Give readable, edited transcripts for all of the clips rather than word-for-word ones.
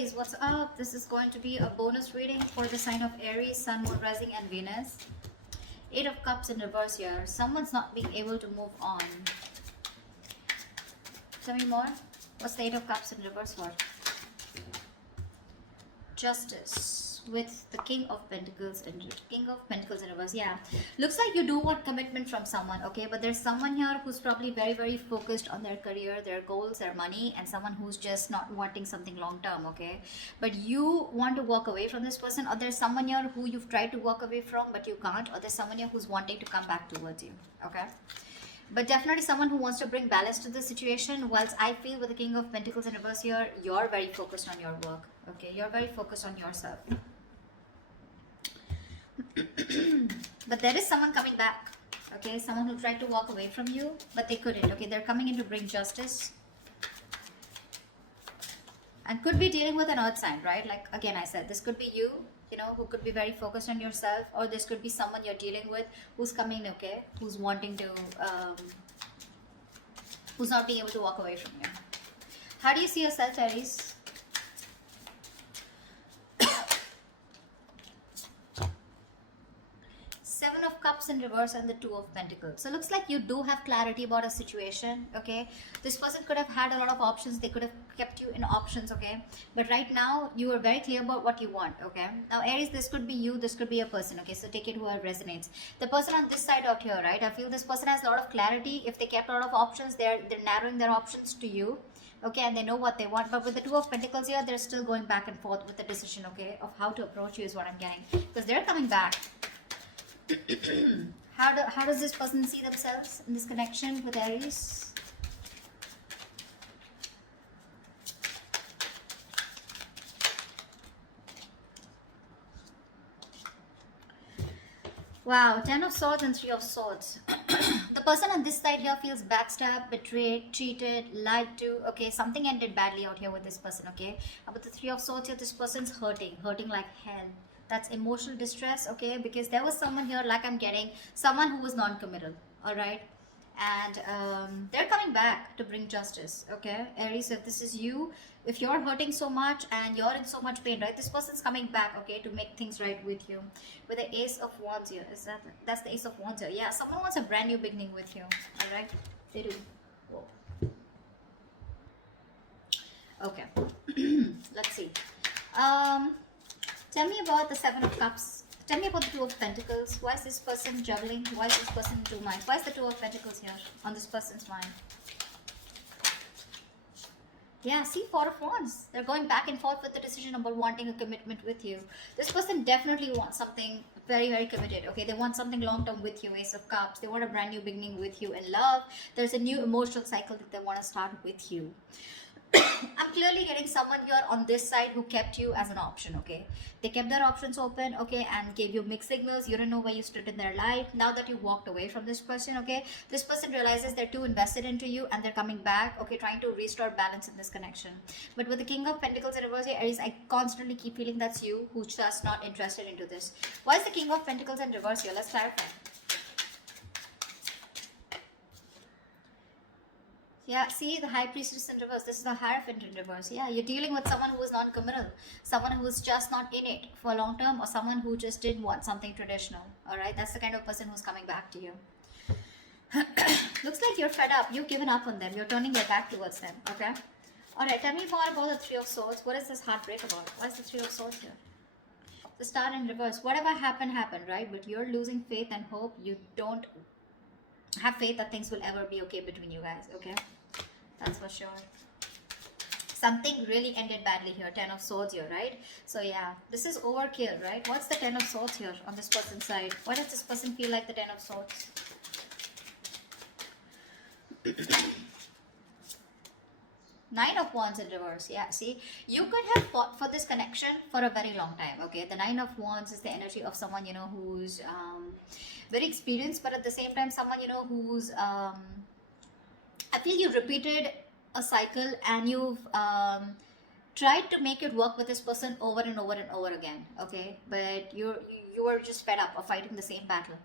Aries, what's up? This is going to be a bonus reading for the sign of Aries, Sun, Moon, Rising, and Venus. Eight of Cups in reverse here. Someone's not being able to move on. Tell me more. What's the Eight of Cups in reverse for? Justice with the King of Pentacles in reverse. Yeah, looks like you do want commitment from someone, okay? But there's someone here who's probably very, very focused on their career, their goals, their money, and someone who's just not wanting something long term, okay? But you want to walk away from this person, or there's someone here who you've tried to walk away from but you can't, or there's someone here who's wanting to come back towards you, okay? But definitely someone who wants to bring balance to the situation. Whilst I feel with the King of Pentacles in reverse here, you're very focused on your work, okay? You're very focused on yourself. But there is someone coming back, okay? Someone who tried to walk away from you, but they couldn't, okay? They're coming in to bring justice. And could be dealing with an earth sign, right? Like, again, I said, this could be you, you know, who could be very focused on yourself, or this could be someone you're dealing with who's coming, okay? Who's wanting to, who's not being able to walk away from you. How do you see yourself, Aries? Seven of Cups in reverse and the Two of Pentacles. So looks like you do have clarity about a situation, okay? This person could have had a lot of options. They could have kept you in options, okay? But right now, you are very clear about what you want, okay? Now, Aries, this could be you. This could be a person, okay? So take it where it resonates. The person on this side out here, right? I feel this person has a lot of clarity. If they kept a lot of options, they're narrowing their options to you, okay? And they know what they want. But with the Two of Pentacles here, they're still going back and forth with the decision, okay? Of how to approach you is what I'm getting. Because they're coming back. How does this person see themselves in this connection with Aries? Wow, Ten of Swords and Three of Swords. The person on this side here feels backstabbed, betrayed, cheated, lied to. Okay, something ended badly out here with this person, okay? But the Three of Swords here, this person's hurting like hell. That's emotional distress, okay? Because there was someone here, like I'm getting, someone who was non-committal, all right? And they're coming back to bring justice, okay? Aries, if this is you, if you're hurting so much and you're in so much pain, right? This person's coming back, okay, to make things right with you. With the Ace of Wands here, that's the Ace of Wands here. Yeah, someone wants a brand new beginning with you, all right? They do. Whoa. Okay, let's see. Tell me about the Seven of Cups. Tell me about the Two of Pentacles. Why is this person juggling? Why is this person in two minds? Why is the Two of Pentacles here on this person's mind? Yeah, see, Four of Wands. They're going back and forth with the decision about wanting a commitment with you. This person definitely wants something very, very committed. Okay, they want something long-term with you, Ace of Cups. They want a brand new beginning with you in love. There's a new emotional cycle that they want to start with you. I'm clearly getting someone here on this side who kept you as an option, okay? They kept their options open, okay, and gave you mixed signals. You don't know where you stood in their life. Now that you walked away from this person, okay, this person realizes they're too invested into you and they're coming back, okay, trying to restore balance in this connection. But with the King of Pentacles in reverse, Aries, I constantly keep feeling that's you who's just not interested into this. Why is the King of Pentacles in reverse here? Let's clarify. Yeah, see, the High Priestess in reverse. This is the Hierophant in reverse. Yeah, you're dealing with someone who is non-committal. Someone who is just not in it for long term, or someone who just didn't want something traditional. Alright, that's the kind of person who's coming back to you. Looks like you're fed up. You've given up on them. You're turning your back towards them. Okay? Alright, tell me more about the Three of Swords. What is this heartbreak about? Why is the Three of Swords here? The Star in reverse. Whatever happened, right? But you're losing faith and hope. You don't have faith that things will ever be okay between you guys. Okay? That's for sure. Something really ended badly here. Ten of Swords here, right? So yeah, this is overkill, right? What's the Ten of Swords here on this person's side? Why does this person feel like the Ten of Swords? Nine of Wands in reverse. Yeah, see, you could have fought for this connection for a very long time, okay? The Nine of Wands is the energy of someone, you know, who's very experienced, but at the same time, someone, you know, who's I feel you repeated a cycle and you've tried to make it work with this person over and over and over again, okay? But you were just fed up of fighting the same battle,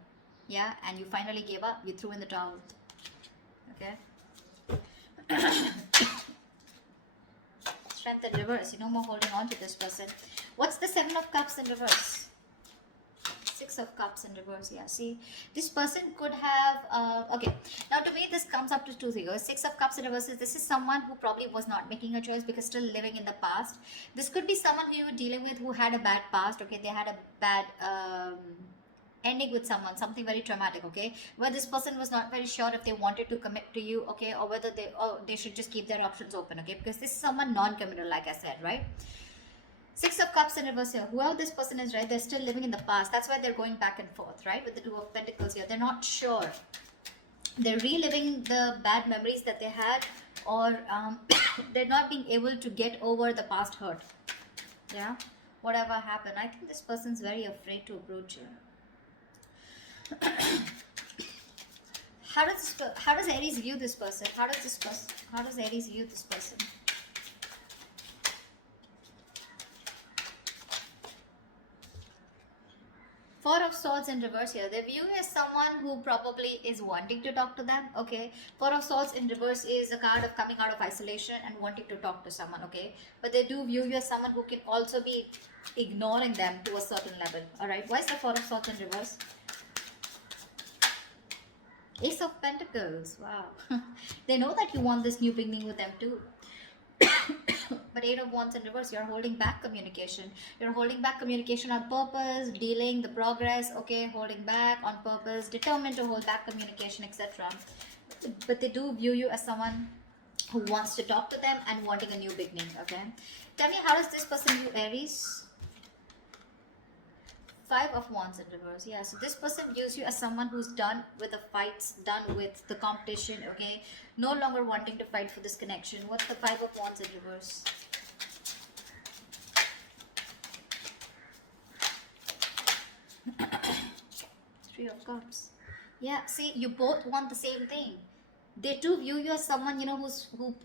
yeah? And you finally gave up. You threw in the towel, okay? strength in reverse. No more holding on to this person. What's the Seven of Cups in reverse? Six of Cups in reverse. Yeah, see, this person could have okay, now to me this comes up to two things. Six of Cups in reverse is, this is someone who probably was not making a choice because still living in the past. This could be someone who you were dealing with who had a bad past. Okay, they had a bad ending with someone, something very traumatic. Okay, where this person was not very sure if they wanted to commit to you. Okay, or whether they should just keep their options open. Okay, because this is someone non-committal, like I said, right? Six of Cups in reverse here. Whoever this person is, right, they're still living in the past. That's why they're going back and forth, right? With the Two of Pentacles here. They're not sure. They're reliving the bad memories that they had, or they're not being able to get over the past hurt. Yeah? Whatever happened. I think this person's very afraid to approach you. How does Aries view this person? How does Aries view this person? Four of Swords in reverse here. They view you as someone who probably is wanting to talk to them. Okay. Four of Swords in reverse is a card of coming out of isolation and wanting to talk to someone. Okay. But they do view you as someone who can also be ignoring them to a certain level. Alright. Why is the Four of Swords in reverse? Ace of Pentacles. Wow. They know that you want this new beginning with them too. But Eight of Wands in reverse, you're holding back communication. You're holding back communication on purpose, dealing the progress, okay, holding back on purpose, determined to hold back communication, etc. But they do view you as someone who wants to talk to them and wanting a new beginning, okay? Tell me, how does this person view Aries? Five of Wands in reverse. Yeah, so this person views you as someone who's done with the fights, done with the competition, okay? No longer wanting to fight for this connection. What's the Five of Wands in reverse? Three of Cups. Yeah, see, you both want the same thing. They too view you as someone,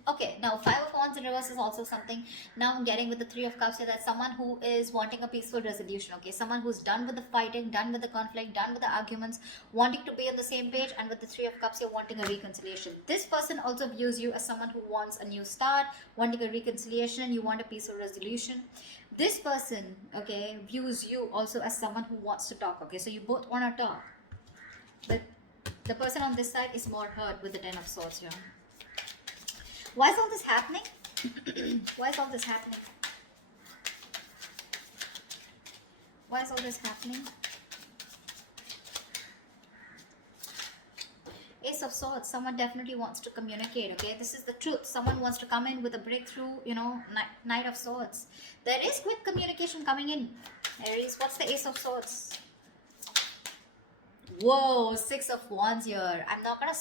okay, now Five of Wands in reverse is also something. Now I'm getting with the Three of Cups here, that someone who is wanting a peaceful resolution, okay? Someone who's done with the fighting, done with the conflict, done with the arguments, wanting to be on the same page, and with the Three of Cups, you're wanting a reconciliation. This person also views you as someone who wants a new start, wanting a reconciliation, you want a peaceful resolution. This person, okay, views you also as someone who wants to talk, okay? So you both want to talk. But the person on this side is more hurt with the Ten of Swords here. Why is all this happening? Why is all this happening? Why is all this happening? Ace of Swords. Someone definitely wants to communicate, okay? This is the truth. Someone wants to come in with a breakthrough, Knight of Swords. There is quick communication coming in. Aries, what's the Ace of Swords? Whoa, Six of Wands here. I'm not gonna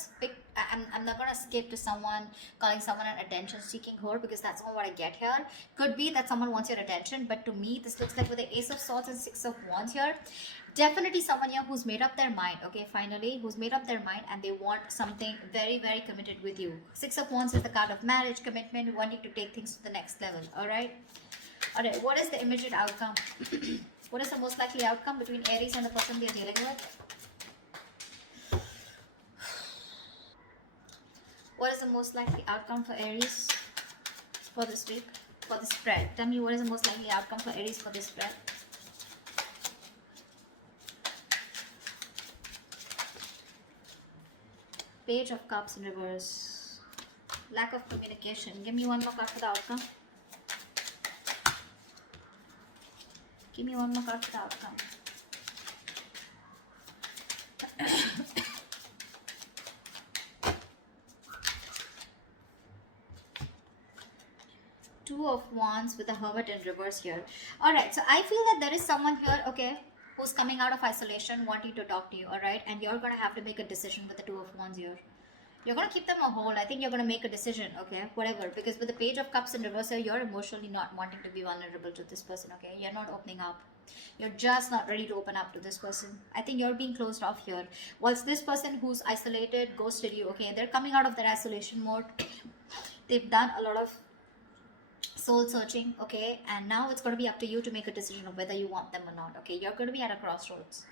skip to someone calling someone an attention-seeking whore, because that's not what I get here. Could be that someone wants your attention, but to me, this looks like with the Ace of Swords and Six of Wands here, definitely someone here who's made up their mind. Okay, finally, who's made up their mind and they want something very, very committed with you. Six of Wands is the card of marriage, commitment, wanting to take things to the next level. All right. What is the immediate outcome? What is the most likely outcome between Aries and the person they're dealing with? What is the most likely outcome for Aries for this week, for the spread? Tell me, what is the most likely outcome for Aries for this spread? Page of Cups in reverse. Lack of communication. Give me one more card for the outcome. Give me one more card for the outcome. Two of Wands with the Hermit in reverse here. Alright, so I feel that there is someone here, okay, who's coming out of isolation, wanting to talk to you, alright? And you're going to have to make a decision with the Two of Wands here. You're going to keep them on hold. I think you're going to make a decision, okay? Whatever. Because with the Page of Cups in reverse here, you're emotionally not wanting to be vulnerable to this person, okay? You're not opening up. You're just not ready to open up to this person. I think you're being closed off here. Whilst this person who's isolated, ghosted you, okay? They're coming out of their isolation mode. They've done a lot of soul searching, okay? And now it's going to be up to you to make a decision of whether you want them or not, okay? You're going to be at a crossroads.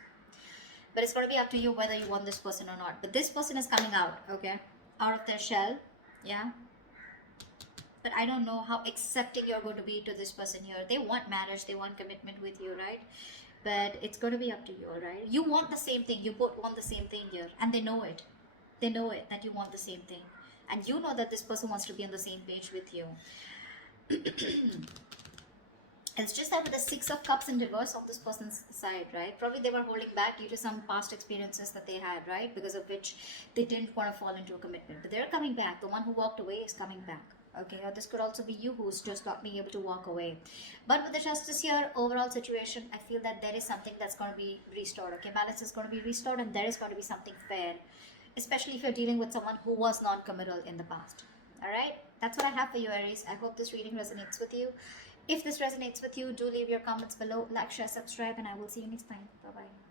But it's going to be up to you whether you want this person or not. But this person is coming out, okay? Out of their shell, yeah? but I don't know how accepting you're going to be to this person here. They want marriage, they want commitment with you, right? But it's going to be up to you, right? You want the same thing. You both want the same thing here, and they know it. They know it that you want the same thing, and you know that this person wants to be on the same page with you. It's just that with the Six of Cups in reverse on this person's side, right? Probably they were holding back due to some past experiences that they had, right? Because of which they didn't want to fall into a commitment. But they're coming back. The one who walked away is coming back. Okay, or this could also be you who's just not being able to walk away. But with the Justice here, overall situation, I feel that there is something that's going to be restored. Okay, balance is going to be restored, and there is going to be something fair, especially if you're dealing with someone who was non-committal in the past. All right, that's what I have for you, Aries. I hope this reading resonates with you. If this resonates with you, do leave your comments below, like, share, subscribe, and I will see you next time. Bye bye.